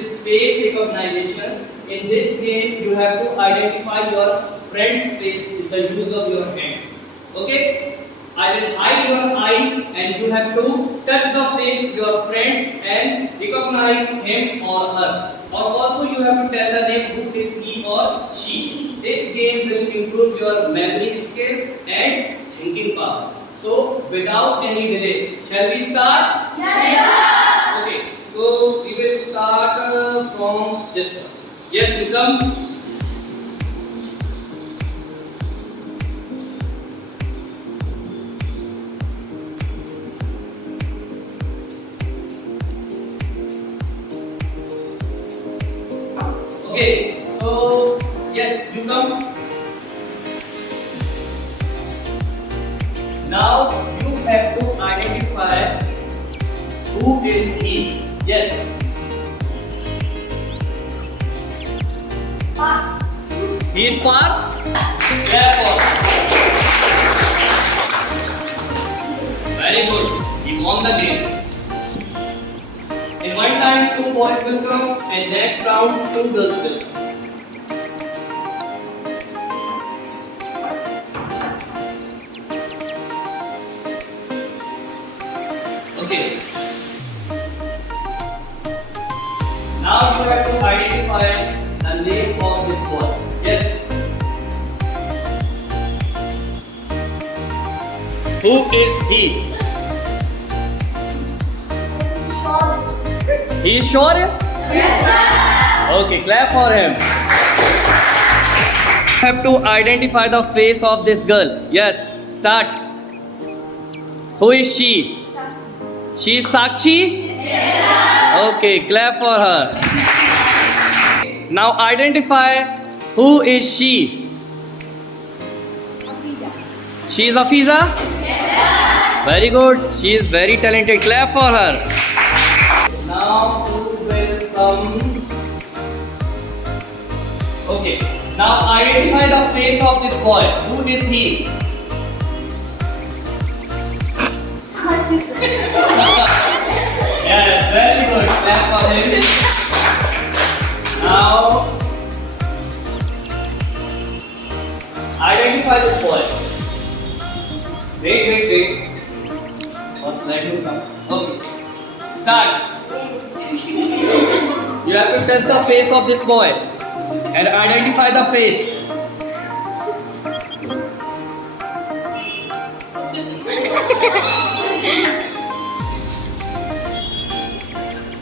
is face recognition. In this game, you have to identify your friend's face with the use of your hands. Okay? I will hide your eyes and you have to touch the face of your friend and recognize him or her. Or also you have to tell the name who is he or she. This game will improve your memory skill and thinking power. So without any delay, shall we start? Yes, sir. Okay. So we will start from this one. Yes, you come. Okay, so yes, you come. Now you have to identify who is he. Yes. Parth. He is Parth. Therefore. Very good. He won the game. In one time, 2 boys will come, and next round, 2 girls will come. Okay. Now you have to identify the name of this boy. Yes. Who is he? He is sure? Yes, sir. Okay, clap for him. Have to identify the face of this girl. Yes, start. Who is she? She is Sakshi? Yes, sir. Okay, clap for her. Now identify who is she? She is Afiza? Yes, sir. Very good. She is very talented. Clap for her. Now who will come? Okay. Now identify the face of this boy. Who is he? Yes, very good. Clap for him. Now identify this boy. Wait. First let him come. Okay. Start. You have to touch the face of this boy and identify the face.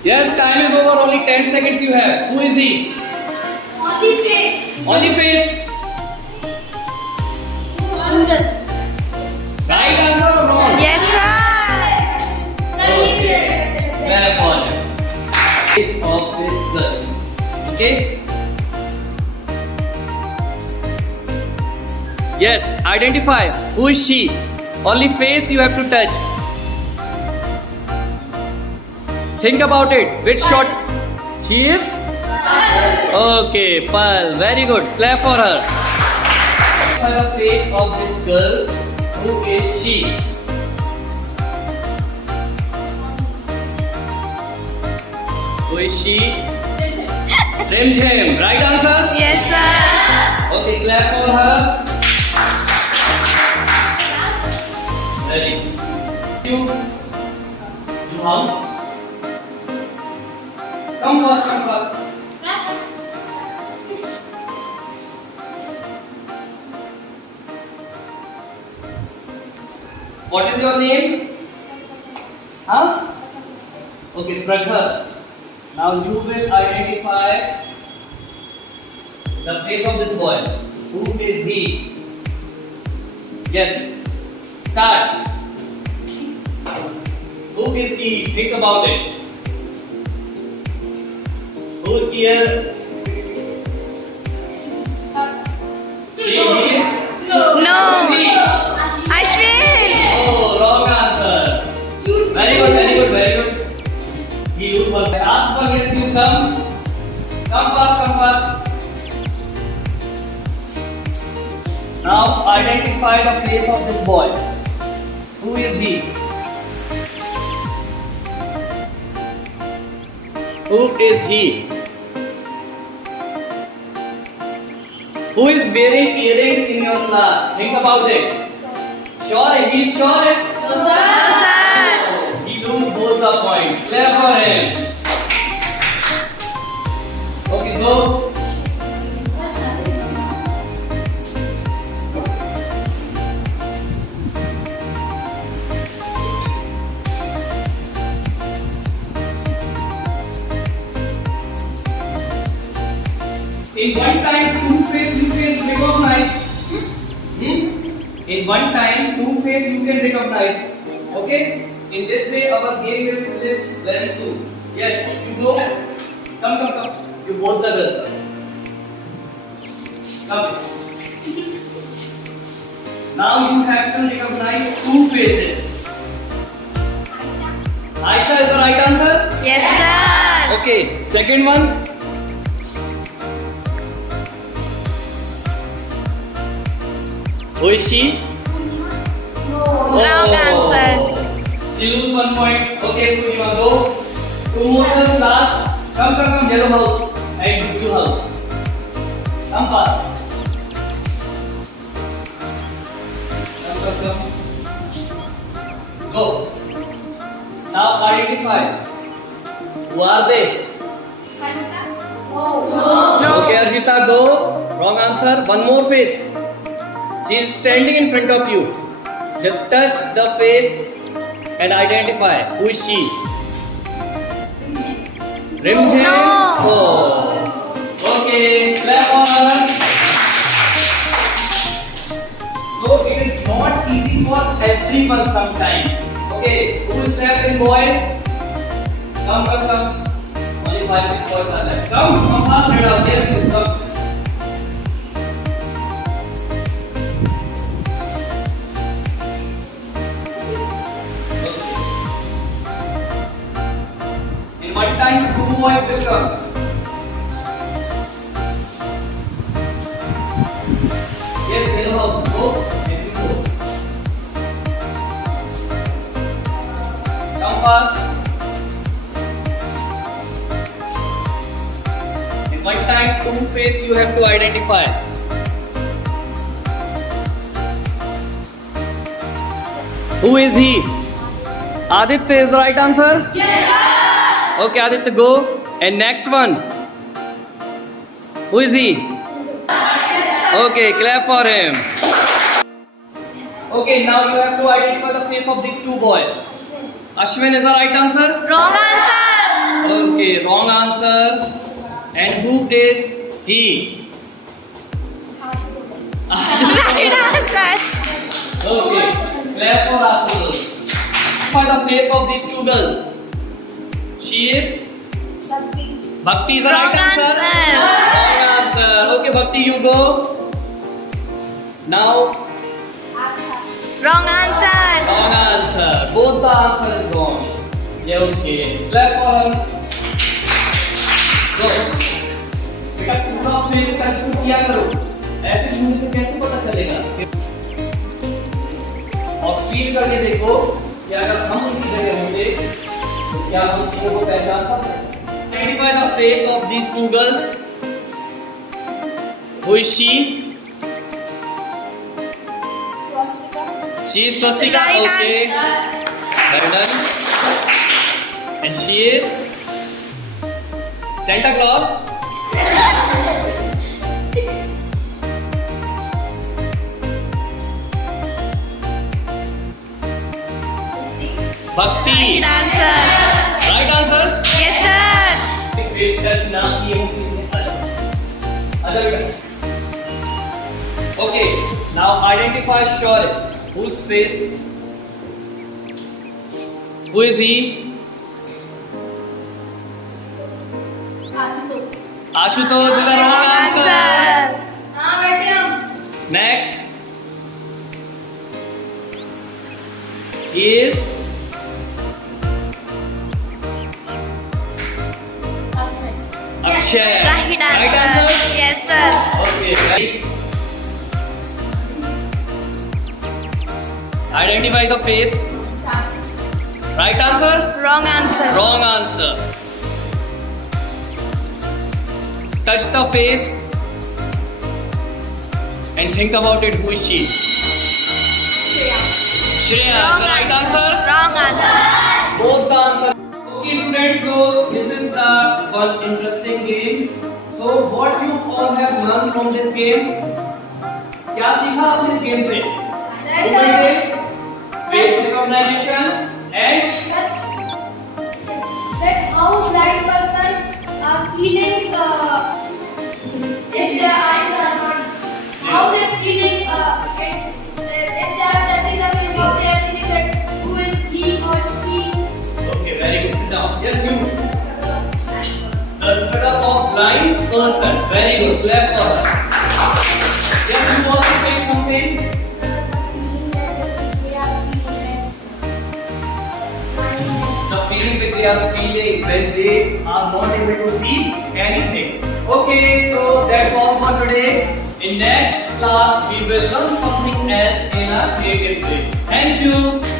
Yes, time is over. Only 10 seconds you have. Who is he? Only face. Only face. Right answer or wrong? Yes, sir. Clap for him. Face of this girl. Okay? Yes, identify. Who is she? Only face you have to touch. Think about it. Which shot? She is? Okay, Pearl. Very good. Clap for her. The face of this girl. Who is she? Who is she? Rim Tim. Right answer? Yes, sir. Okay, clap for her. Ready? You house. Come first. What is your name? Huh? Okay, Prakhar. Now you will identify the face of this boy. Who is he? Yes. Start. Who is he? Think about it. Whose ear? She here? No. Who is he? Ashwin. Oh, wrong answer. Very good. He used one. Last one is you come. Come fast. Now identify the face of this boy. Who is he? Who is he? Who is wearing earrings in your class? Think about it. Sure, he's sure. No, sir. He lose both the point. Clap for him. Okay, go. In one time, two face you can recognize. In one time, two face you can recognize. Okay? In this way, our game will finish very soon. Yes, you go. Come. You both the girls. Come. Now you have to recognize two faces. Aisha is the right answer? Yes, sir. Okay, second one. Who is she? Wrong answer. She lose 1 point. Okay, Purnima, go. Two more girls last. Come. Yellow house and blue house. Come fast. Come. Go. Now identify. Who are they? No. Okay, Arjita, go. Wrong answer. One more face. She is standing in front of you. Just touch the face and identify. Who is she? Rimjim? No. Oh. Okay, clap for her. So it is not easy for everyone sometimes. Okay, who is left in boys? Come. Only 5-6 boys are left. Come fast, Reda. There it is. Come. In one time, two boys will come. Yes, yellow house. Go. Yes, you go. Come fast. In one time, two faces you have to identify. Who is he? Aditya is the right answer? Yes, sir. Okay, Aditya, go. And next one. Who is he? Okay, clap for him. Okay, now you have to identify the face of these two boys. Ashwin is the right answer? Wrong answer. Okay, wrong answer. And who is he? Right answer. Okay, clap for Ashutosh. By the face of these two girls. She is? Bhakti is the Wrong right answer? answer. Wrong answer. Okay, Bhakti, you go. Now, Wrong answer. wrong answer. Both the answer is wrong. Yeah, okay. Clap for her. Go. बेटा पूरा face touch को किया करो. ऐसे छूने से कैसे पता चलेगा? और फील करके देखो कि अगर हम उनकी जगह होंगे तो क्या हम चीजों को पहचान पाते? Identify the face of these two girls. Who is she? She is Swastika. Right Okay. answer. Well done. And she is Santa Claus. Bhakti. Right answer. Right answer. Yes, sir. Face touch ना किए हो किसने? अच्छा बेटा. Okay. Now identify sure whose face. Who is he? Ashutosh is the wrong answer. हाँ बैठे हम. Next. He is Akshay. Right answer. Right answer? Yes, sir. Okay, right. Identify the face. Right answer? Wrong answer. Wrong answer. touch the face and think about it. Who is she? Shreya. The right answer? Wrong answer. Both the answer. Okay, students. So this is the one interesting game. So what you all have learned from this game? क्या सीखा आपने इस game से? Face recognition and That how blind persons are feeling if their eyes are not, how they are feeling if they are touching the face, how they are feeling that who is he or she. okay, very good. Sit down. Yes, you. The struggle of blind person. Very good. Clap for her. Yes, you also saying something. The feeling that they are feeling when they are not able to see anything. Okay, so that's all for today. In next class, we will learn something else in a creative way. Thank you.